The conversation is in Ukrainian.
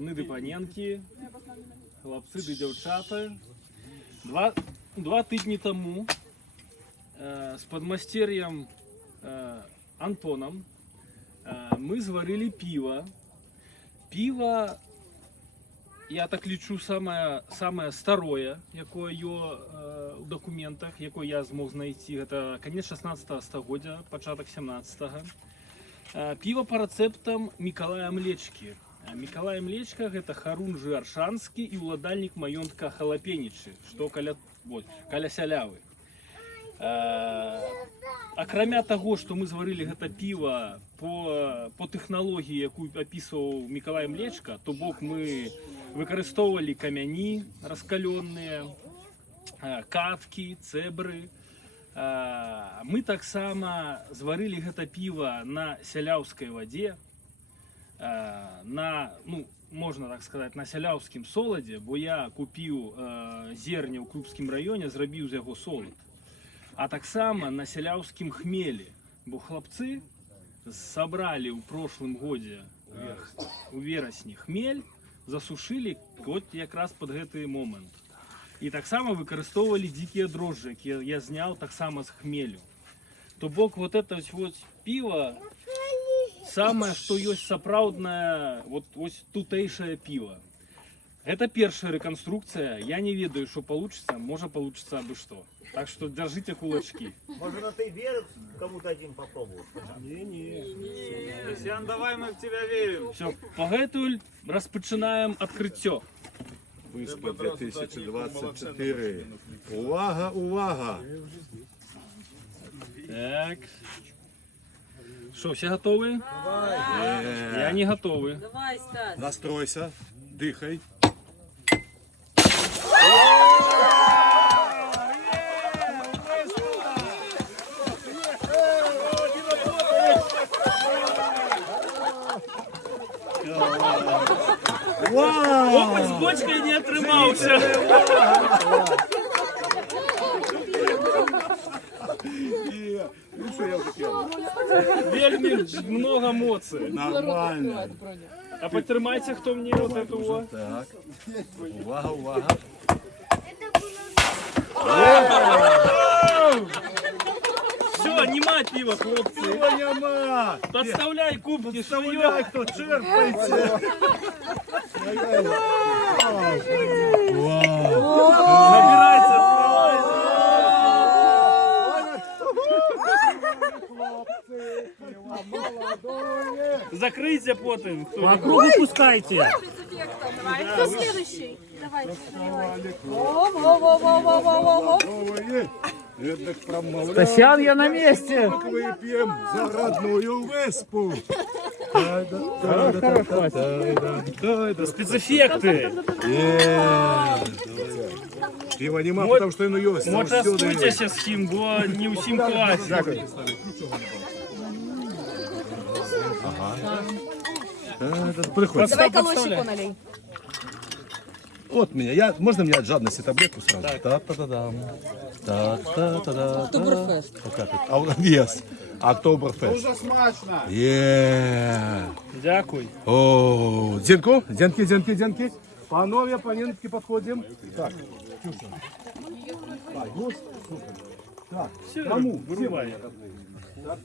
паны ды паненкі, хлопцы ды дзяўчаты. Два тыдні таму з падмастер'ем Антоном мы зварили пиво. Пиво, я так лічу, самое старое, якое ў дакументах, якое я змог знайти. Это конец 16 стагоддзя, пачаток 17-го. Пиво по рецептам Миколая Млечки. Миколай Млечка – это Харунжи Аршанскі і ўладальнік маёнтка Халапенічы, што каля Сялявы. Акрамя таго, што мы зварылі гэта піва по тэхналогіі, якую апісваў Миколай Млечка, то бок мы выкарыстоўвалі камяні раскаленныя, каткі, цэбры. Мы таксама зварылі гэта піва на сяляўскай вадзе, можна так сказаць, на сяляўскім соладзе, бо я купіў зерне ў Крупскім раёне, зрабіў з яго солад. А таксама на сяляўскім хмелі, бо хлапцы сабралі ў прошлым годзе у верасні хмель, засушылі вот якраз пад гэты момант. І таксама выкарыстоўвалі дзікія дрожжы, якія я зняў таксама з хмелю. То бок вот это вот пиво самое, что есть сапраўднае, вот тутэйшае пиво. Это первая реконструкция. Я не ведаю, что получится. Может получится абы что. Так что держите кулачки. Может, на ты веришь, кому дадим попробовать? Не. Сян, давай, мы в тебя верим. Все, пагэтуль распачынаем адкрыццё. Выспа 2024. Увага, увага! Так. Что, все готовы? Я не готовы. Давай, Стас. Настройся, дыхай. Опыт с бочкой не отрымался. Ну что, я уже пьяный. Вельми много эмоций. Нормально. А потермайте, кто мне вот эту вот. Так. Увага, увага. Все, нема пива, хлопцы. Пива нема. Подставляй кубки, Подставляй, кто черпайте. Набирайте, открывайте. Закройте потом. Вокруг пускайте. Кто следующий? Давай. Стасян, я на месте. Выпьем за родную Веспу. Спецэффекты. Пива нема, потому что оно есть. Може стуйтеся з ким, бо не усім хватить. Приходь. Давай колончику налей. Вот меня. Можно мне от жадности таблетку сразу? Та-та-та-дам. Та-та-та-да. Октоберфест. А у нас есть. Октоберфест. Дуже смачно. Дякую. О, дзенку, дзенки. Панове, паненки, подходим. Так. Так, Все, кому? вырубай.